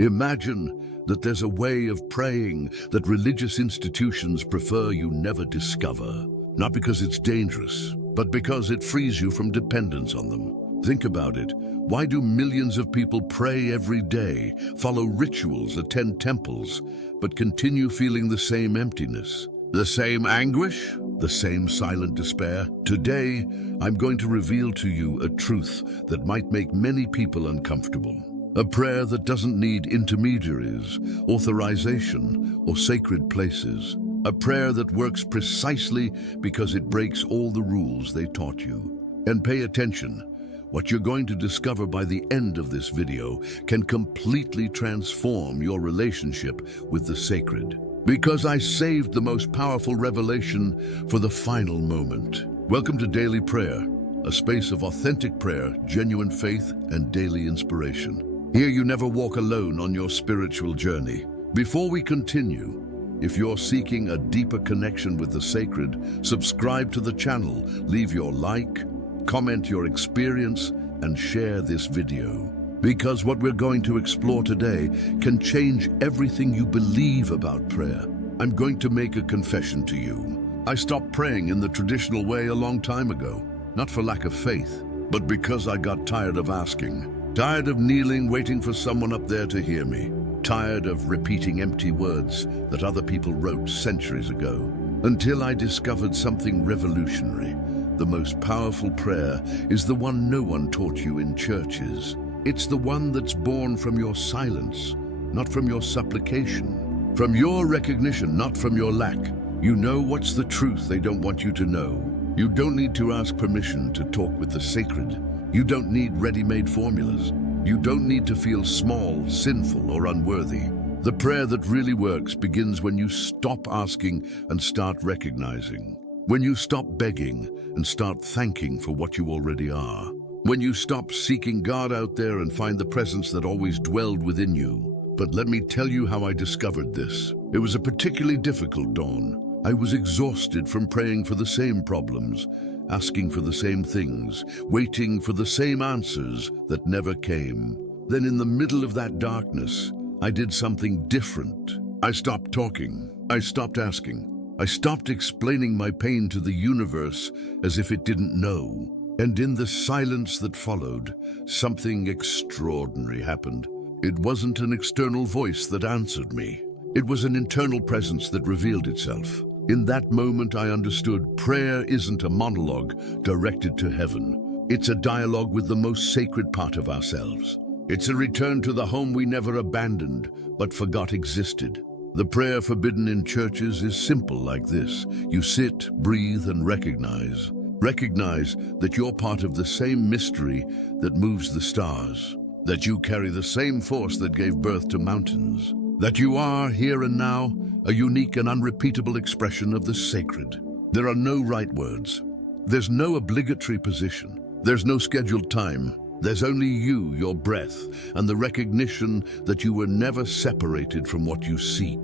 Imagine that there's a way of praying that religious institutions prefer you never discover. Not because it's dangerous, but because it frees you from dependence on them. Think about it. Why do millions of people pray every day, follow rituals, attend temples, but continue feeling the same emptiness? The same anguish? The same silent despair? Today, I'm going to reveal to you a truth that might make many people uncomfortable. A prayer that doesn't need intermediaries, authorization, or sacred places. A prayer that works precisely because it breaks all the rules they taught you. And pay attention. What you're going to discover by the end of this video can completely transform your relationship with the sacred. Because I saved the most powerful revelation for the final moment. Welcome to Daily Prayer, a space of authentic prayer, genuine faith, and daily inspiration. Here you never walk alone on your spiritual journey. Before we continue, if you're seeking a deeper connection with the sacred, subscribe to the channel, leave your like, comment your experience, and share this video. Because what we're going to explore today can change everything you believe about prayer. I'm going to make a confession to you. I stopped praying in the traditional way a long time ago, not for lack of faith, but because I got tired of asking. Tired of kneeling, waiting for someone up there to hear me. Tired of repeating empty words that other people wrote centuries ago. Until I discovered something revolutionary. The most powerful prayer is the one no one taught you in churches. It's the one that's born from your silence, not from your supplication. From your recognition, not from your lack. You know what's the truth they don't want you to know. You don't need to ask permission to talk with the sacred. You don't need ready-made formulas. You don't need to feel small, sinful, or unworthy. The prayer that really works begins when you stop asking and start recognizing. When you stop begging and start thanking for what you already are. When you stop seeking God out there and find the presence that always dwelled within you. But let me tell you how I discovered this. It was a particularly difficult dawn. I was exhausted from praying for the same problems, asking for the same things, waiting for the same answers that never came. Then in the middle of that darkness, I did something different. I stopped talking. I stopped asking. I stopped explaining my pain to the universe as if it didn't know. And in the silence that followed, something extraordinary happened. It wasn't an external voice that answered me. It was an internal presence that revealed itself. In that moment, I understood prayer isn't a monologue directed to heaven. It's a dialogue with the most sacred part of ourselves. It's a return to the home we never abandoned, but forgot existed. The prayer forbidden in churches is simple like this. You sit, breathe, and recognize. Recognize that you're part of the same mystery that moves the stars. That you carry the same force that gave birth to mountains. That you are, here and now, a unique and unrepeatable expression of the sacred. There are no right words. There's no obligatory position. There's no scheduled time. There's only you, your breath, and the recognition that you were never separated from what you seek.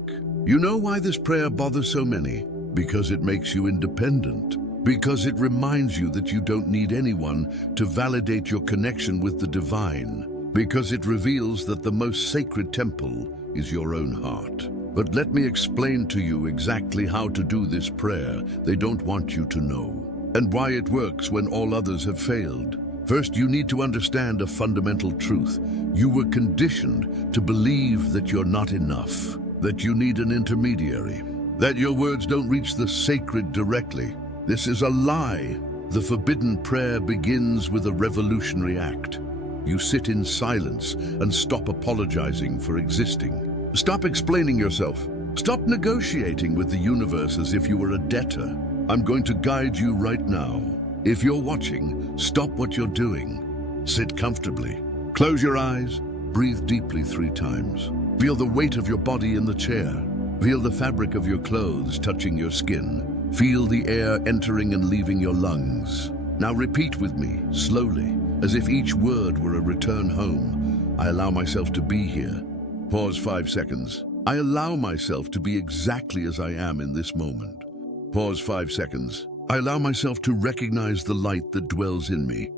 You know why this prayer bothers so many? Because it makes you independent. Because it reminds you that you don't need anyone to validate your connection with the divine. Because it reveals that the most sacred temple is your own heart. But let me explain to you exactly how to do this prayer they don't want you to know, and why it works when all others have failed. First, you need to understand a fundamental truth. You were conditioned to believe that you're not enough, that you need an intermediary, that your words don't reach the sacred directly. This is a lie. The forbidden prayer begins with a revolutionary act. You sit in silence and stop apologizing for existing. Stop explaining yourself. Stop negotiating with the universe as if you were a debtor. I'm going to guide you right now. If you're watching, stop what you're doing. Sit comfortably. Close your eyes. Breathe deeply 3 times. Feel the weight of your body in the chair. Feel the fabric of your clothes touching your skin. Feel the air entering and leaving your lungs. Now repeat with me, slowly, as if each word were a return home. I allow myself to be here. Pause 5 seconds. I allow myself to be exactly as I am in this moment. Pause 5 seconds. I allow myself to recognize the light that dwells in me.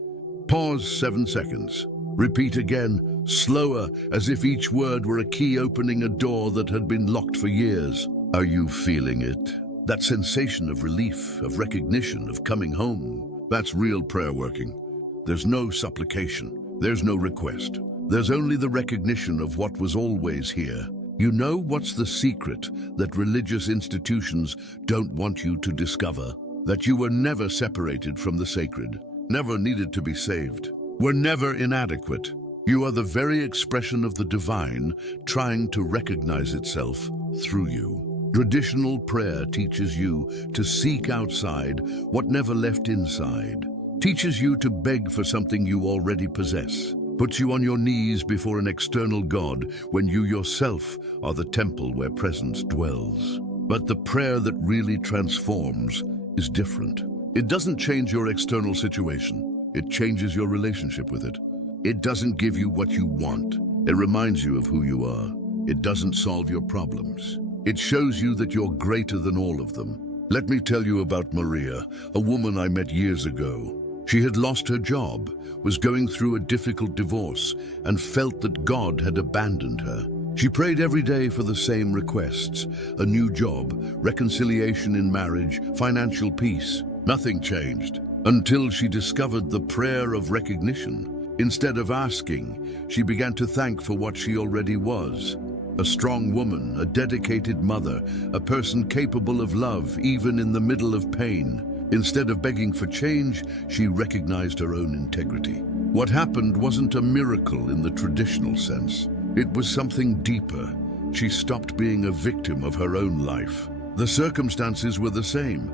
Pause 7 seconds. Repeat again, slower, as if each word were a key opening a door that had been locked for years. Are you feeling it? That sensation of relief, of recognition, of coming home. That's real prayer working. There's no supplication. There's no request. There's only the recognition of what was always here. You know what's the secret that religious institutions don't want you to discover? That you were never separated from the sacred, never needed to be saved, were never inadequate. You are the very expression of the divine trying to recognize itself through you. Traditional prayer teaches you to seek outside what never left inside, teaches you to beg for something you already possess, puts you on your knees before an external God when you yourself are the temple where presence dwells. But the prayer that really transforms is different. It doesn't change your external situation. It changes your relationship with it. It doesn't give you what you want. It reminds you of who you are. It doesn't solve your problems. It shows you that you're greater than all of them. Let me tell you about Maria, a woman I met years ago. She had lost her job, was going through a difficult divorce, and felt that God had abandoned her. She prayed every day for the same requests: a new job, reconciliation in marriage, financial peace. Nothing changed until she discovered the prayer of recognition. Instead of asking, she began to thank for what she already was. A strong woman, a dedicated mother, a person capable of love even in the middle of pain. Instead of begging for change, she recognized her own integrity. What happened wasn't a miracle in the traditional sense. It was something deeper. She stopped being a victim of her own life. The circumstances were the same,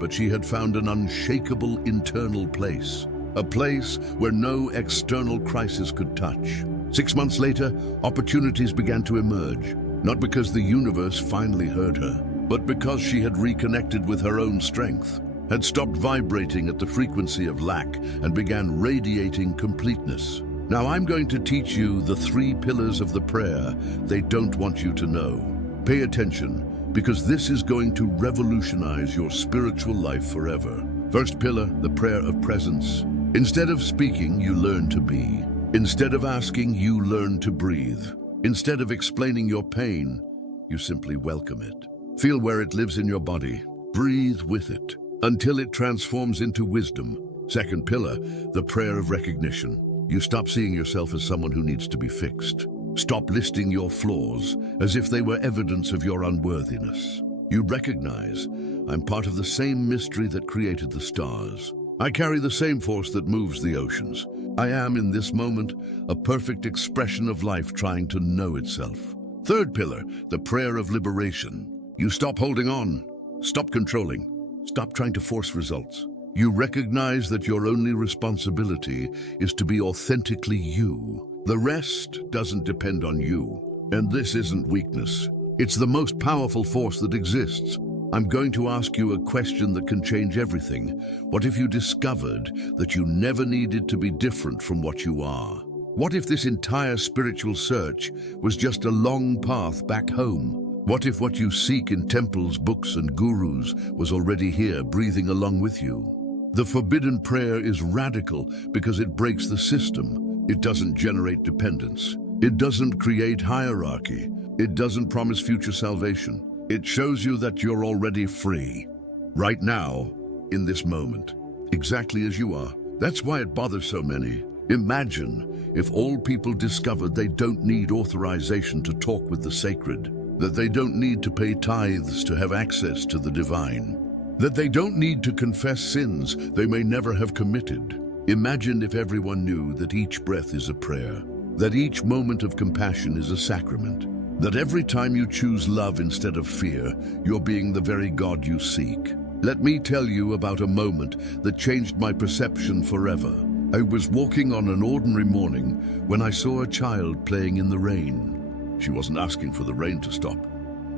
but she had found an unshakable internal place. A place where no external crisis could touch. 6 months later, opportunities began to emerge, not because the universe finally heard her, but because she had reconnected with her own strength, had stopped vibrating at the frequency of lack, and began radiating completeness. Now I'm going to teach you the 3 pillars of the prayer they don't want you to know. Pay attention, because this is going to revolutionize your spiritual life forever. First pillar, the prayer of presence. Instead of speaking, you learn to be. Instead of asking, you learn to breathe. Instead of explaining your pain, you simply welcome it. Feel where it lives in your body. Breathe with it until it transforms into wisdom. Second pillar, the prayer of recognition. You stop seeing yourself as someone who needs to be fixed. Stop listing your flaws as if they were evidence of your unworthiness. You recognize, I'm part of the same mystery that created the stars. I carry the same force that moves the oceans. I am, in this moment, a perfect expression of life trying to know itself. Third pillar, the prayer of liberation. You stop holding on, stop controlling, stop trying to force results. You recognize that your only responsibility is to be authentically you. The rest doesn't depend on you. And this isn't weakness. It's the most powerful force that exists. I'm going to ask you a question that can change everything. What if you discovered that you never needed to be different from what you are? What if this entire spiritual search was just a long path back home? What if what you seek in temples, books, and gurus was already here, breathing along with you? The forbidden prayer is radical because it breaks the system. It doesn't generate dependence. It doesn't create hierarchy. It doesn't promise future salvation. It shows you that you're already free. Right now, in this moment, exactly as you are. That's why it bothers so many. Imagine if all people discovered they don't need authorization to talk with the sacred, that they don't need to pay tithes to have access to the divine, that they don't need to confess sins they may never have committed. Imagine if everyone knew that each breath is a prayer, that each moment of compassion is a sacrament, that every time you choose love instead of fear, you're being the very God you seek. Let me tell you about a moment that changed my perception forever. I was walking on an ordinary morning when I saw a child playing in the rain. She wasn't asking for the rain to stop.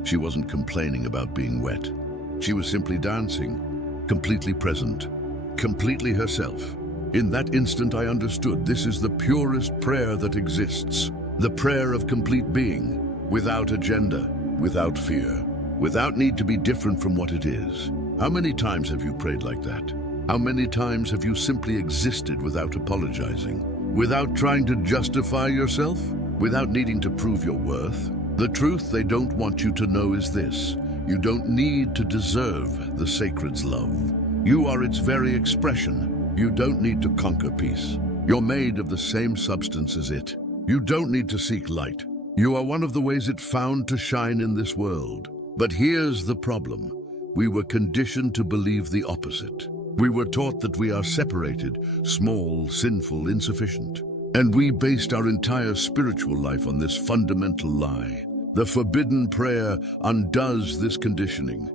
She wasn't complaining about being wet. She was simply dancing, completely present, completely herself. In that instant, I understood this is the purest prayer that exists. The prayer of complete being, without agenda, without fear, without need to be different from what it is. How many times have you prayed like that? How many times have you simply existed without apologizing? without trying to justify yourself, without needing to prove your worth. The truth they don't want you to know is this: you don't need to deserve the sacred's love. You are its very expression. You don't need to conquer peace. You're made of the same substance as it. You don't need to seek light. You are one of the ways it found to shine in this world. But here's the problem. We were conditioned to believe the opposite. We were taught that we are separated, small, sinful, insufficient. And we based our entire spiritual life on this fundamental lie. The forbidden prayer undoes this conditioning.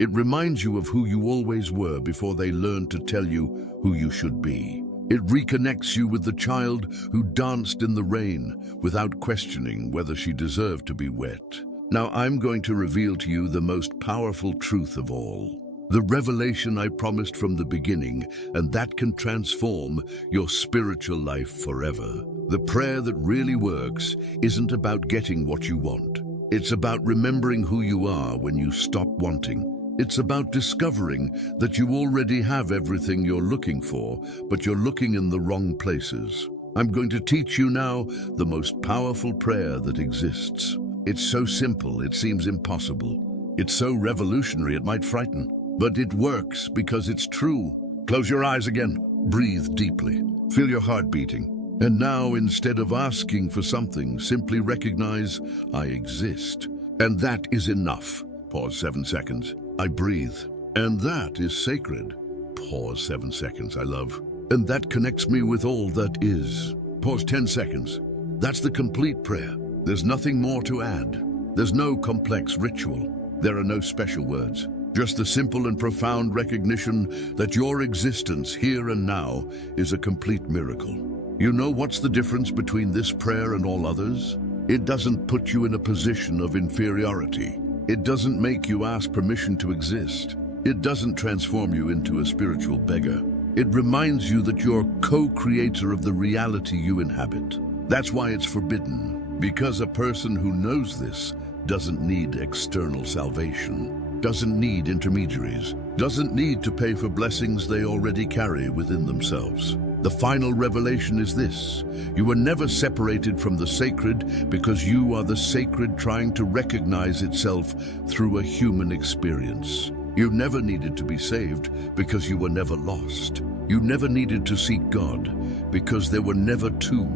It reminds you of who you always were before they learned to tell you who you should be. It reconnects you with the child who danced in the rain without questioning whether she deserved to be wet. Now I'm going to reveal to you the most powerful truth of all. The revelation I promised from the beginning, and that can transform your spiritual life forever. The prayer that really works isn't about getting what you want. It's about remembering who you are when you stop wanting. It's about discovering that you already have everything you're looking for, but you're looking in the wrong places. I'm going to teach you now the most powerful prayer that exists. It's so simple, it seems impossible. It's so revolutionary, it might frighten. But it works because it's true. Close your eyes again. Breathe deeply. Feel your heart beating. And now, instead of asking for something, simply recognize, I exist. And that is enough. Pause 7 seconds. I breathe. And that is sacred. Pause 7 seconds. I love. And that connects me with all that is. Pause 10 seconds. That's the complete prayer. There's nothing more to add. There's no complex ritual. There are no special words. Just the simple and profound recognition that your existence here and now is a complete miracle. You know what's the difference between this prayer and all others? It doesn't put you in a position of inferiority. It doesn't make you ask permission to exist. It doesn't transform you into a spiritual beggar. It reminds you that you're co-creator of the reality you inhabit. That's why it's forbidden, because a person who knows this doesn't need external salvation. Doesn't need intermediaries, doesn't need to pay for blessings they already carry within themselves. The final revelation is this: you were never separated from the sacred because you are the sacred trying to recognize itself through a human experience. You never needed to be saved because you were never lost. You never needed to seek God because there were never two.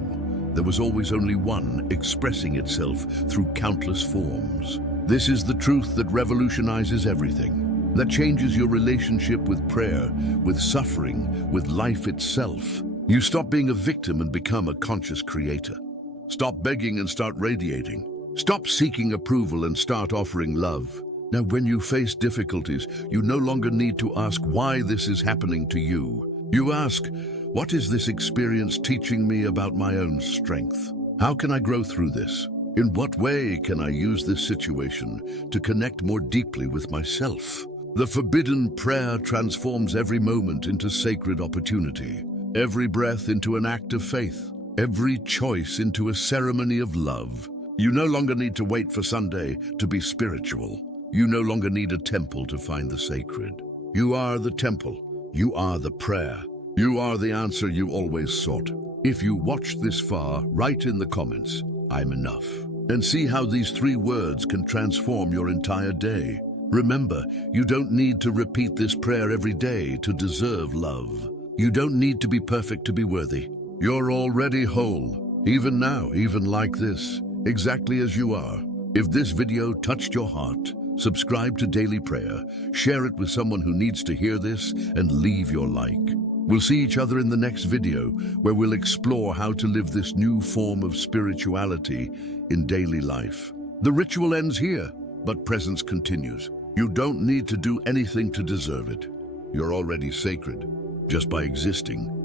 There was always only one expressing itself through countless forms. This is the truth that revolutionizes everything, that changes your relationship with prayer, with suffering, with life itself. You stop being a victim and become a conscious creator. Stop begging and start radiating. Stop seeking approval and start offering love. Now, when you face difficulties, you no longer need to ask why this is happening to you. You ask, what is this experience teaching me about my own strength? How can I grow through this? In what way can I use this situation to connect more deeply with myself? The forbidden prayer transforms every moment into sacred opportunity, every breath into an act of faith, every choice into a ceremony of love. You no longer need to wait for Sunday to be spiritual. You no longer need a temple to find the sacred. You are the temple. You are the prayer. You are the answer you always sought. If you watched this far, write in the comments, I'm enough, and see how these 3 words can transform your entire day. Remember, you don't need to repeat this prayer every day to deserve love. You don't need to be perfect to be worthy. You're already whole, even now, even like this, exactly as you are. If this video touched your heart, subscribe to Daily Prayer, share it with someone who needs to hear this, and leave your like. We'll see each other in the next video, where we'll explore how to live this new form of spirituality in daily life. The ritual ends here, but presence continues. You don't need to do anything to deserve it. You're already sacred, just by existing.